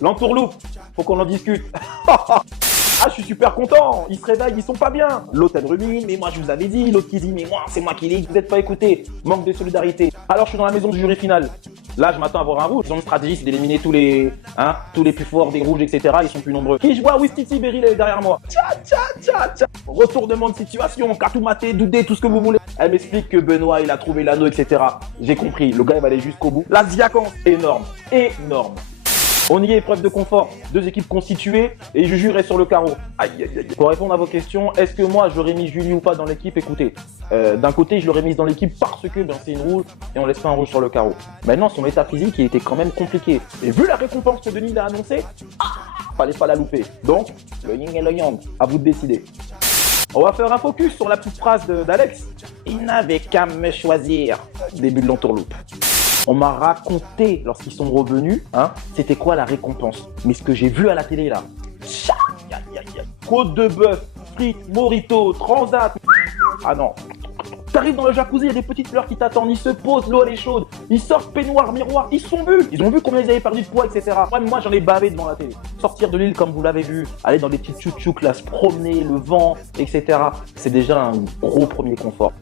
L'entourloupe, faut qu'on en discute. Ah, je suis super content, ils se réveillent, ils sont pas bien. L'autre elle rumine, mais moi je vous avais dit. L'autre qui dit, mais moi c'est moi qui l'ai, vous n'êtes pas écouté. Manque de solidarité. Alors je suis dans la maison du jury final. Là je m'attends à voir un rouge. Ils ont une stratégie, c'est d'éliminer tous les plus forts des rouges, etc. Ils sont plus nombreux. Qui je vois, Wistiti, Beryl est derrière moi. Tcha. Retournement de situation, Katoumate, Doudé, tout ce que vous voulez. Elle m'explique que Benoît il a trouvé l'anneau, etc. J'ai compris, le gars il va aller jusqu'au bout. La Ziakance, énorme. On y est, épreuve de confort. 2 équipes constituées et Juju reste sur le carreau. Aïe. Pour répondre à vos questions, est-ce que moi j'aurais mis Julie ou pas dans l'équipe? Écoutez, d'un côté je l'aurais mise dans l'équipe parce que c'est une rouge et on laisse pas un rouge sur le carreau. Maintenant son état physique il était quand même compliqué. Et vu la récompense que Denis a annoncée, fallait pas la louper. Donc, le yin et le yang, à vous de décider. On va faire un focus sur la petite phrase d'Alex. Il n'avait qu'à me choisir. Début de l'entourloupe. On m'a raconté, lorsqu'ils sont revenus, c'était quoi la récompense. Mais ce que j'ai vu à la télé, là, côte de bœuf, frites, morito, transat. Ah non. T'arrives dans le jacuzzi, il y a des petites fleurs qui t'attendent, ils se posent, l'eau elle est chaude, ils sortent peignoir, miroir, ils sont vus. Ils ont vu combien ils avaient perdu de poids, etc. Moi j'en ai bavé devant la télé. Sortir de l'île comme vous l'avez vu, aller dans des petites tchouk-tchouk, là, se promener, le vent, etc. C'est déjà un gros premier confort.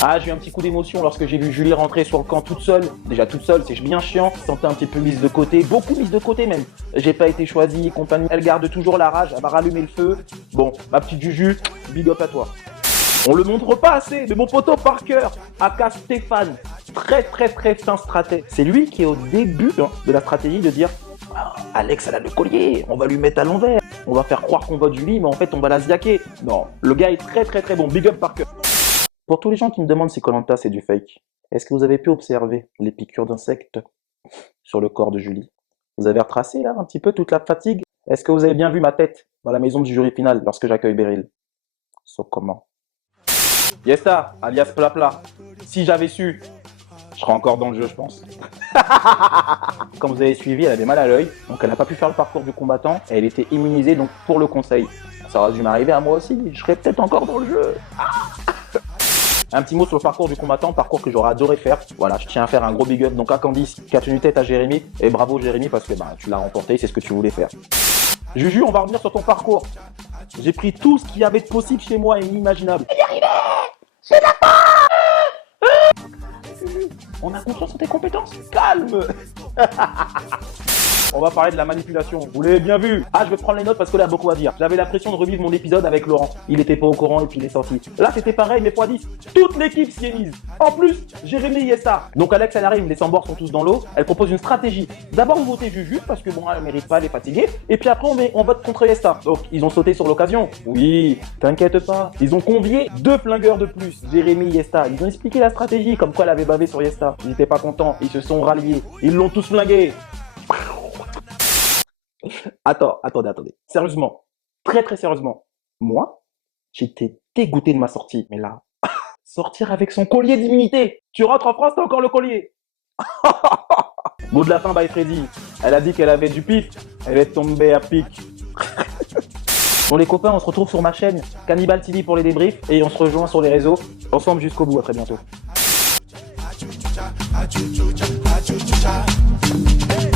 Ah, j'ai eu un petit coup d'émotion lorsque j'ai vu Julie rentrer sur le camp toute seule. Déjà toute seule, c'est bien chiant. Je sentais un petit peu mise de côté, beaucoup mise de côté même. J'ai pas été choisie, compagnie. Elle garde toujours la rage, elle va rallumer le feu. Bon, ma petite Juju, big up à toi. On le montre pas assez, mais mon poteau Parker, aka Stéphane, très fin stratège. C'est lui qui est au début de la stratégie de dire Alex, elle a le collier, on va lui mettre à l'envers. On va faire croire qu'on vote Julie, mais en fait on va la ziaquer. Non, le gars est très bon, big up Parker. Pour tous les gens qui me demandent si Koh-Lanta c'est du fake, est-ce que vous avez pu observer les piqûres d'insectes sur le corps de Julie? Vous avez retracé là un petit peu toute la fatigue? Est-ce que vous avez bien vu ma tête dans la maison du jury final lorsque j'accueille Beryl? So comment? Yesta, alias Plapla. Si j'avais su, je serais encore dans le jeu, je pense. Comme vous avez suivi, elle avait mal à l'œil, donc elle n'a pas pu faire le parcours du combattant et elle était immunisée donc pour le conseil. Ça aurait dû m'arriver à moi aussi, je serais peut-être encore dans le jeu. Un petit mot sur le parcours du combattant, parcours que j'aurais adoré faire. Voilà, je tiens à faire un gros big up donc à Candice qui a tenu tête à Jérémy. Et bravo Jérémy parce que tu l'as remporté, c'est ce que tu voulais faire. Juju, on va revenir sur ton parcours. J'ai pris tout ce qu'il y avait de possible chez moi et inimaginable. Je vais y arriver! C'est d'accord! On a confiance en tes compétences. Calme! On va parler de la manipulation. Vous l'avez bien vu. Ah, je vais prendre les notes parce que là, il y a beaucoup à dire. J'avais l'impression de revivre mon épisode avec Laurent. Il était pas au courant et puis il est sorti. Là, c'était pareil, mais x10. Toute l'équipe s'y est mise. En plus, Jérémy y est ça. Donc Alex, elle arrive, les sans-bords sont tous dans l'eau. Elle propose une stratégie. D'abord, vous votez Juju parce que bon, elle ne mérite pas, elle est fatiguée. Et puis après, on vote contre Yesta. Donc, ils ont sauté sur l'occasion. Oui, t'inquiète pas. Ils ont convié 2 flingueurs de plus. Jérémy et Yesta. Ils ont expliqué la stratégie, comme quoi elle avait bavé sur Yesta. Ils n'étaient pas contents. Ils se sont ralliés. Ils l'ont tous flingué. Attendez. Sérieusement, très sérieusement, moi, j'étais dégoûté de ma sortie. Mais là, sortir avec son collier d'immunité. Tu rentres en France, t'as encore le collier. Mot de la fin by Freddy. Elle a dit qu'elle avait du pif. Elle est tombée à pic. Bon les copains, on se retrouve sur ma chaîne Cannibal TV pour les débriefs et on se rejoint sur les réseaux. Ensemble jusqu'au bout, à très bientôt. Hey.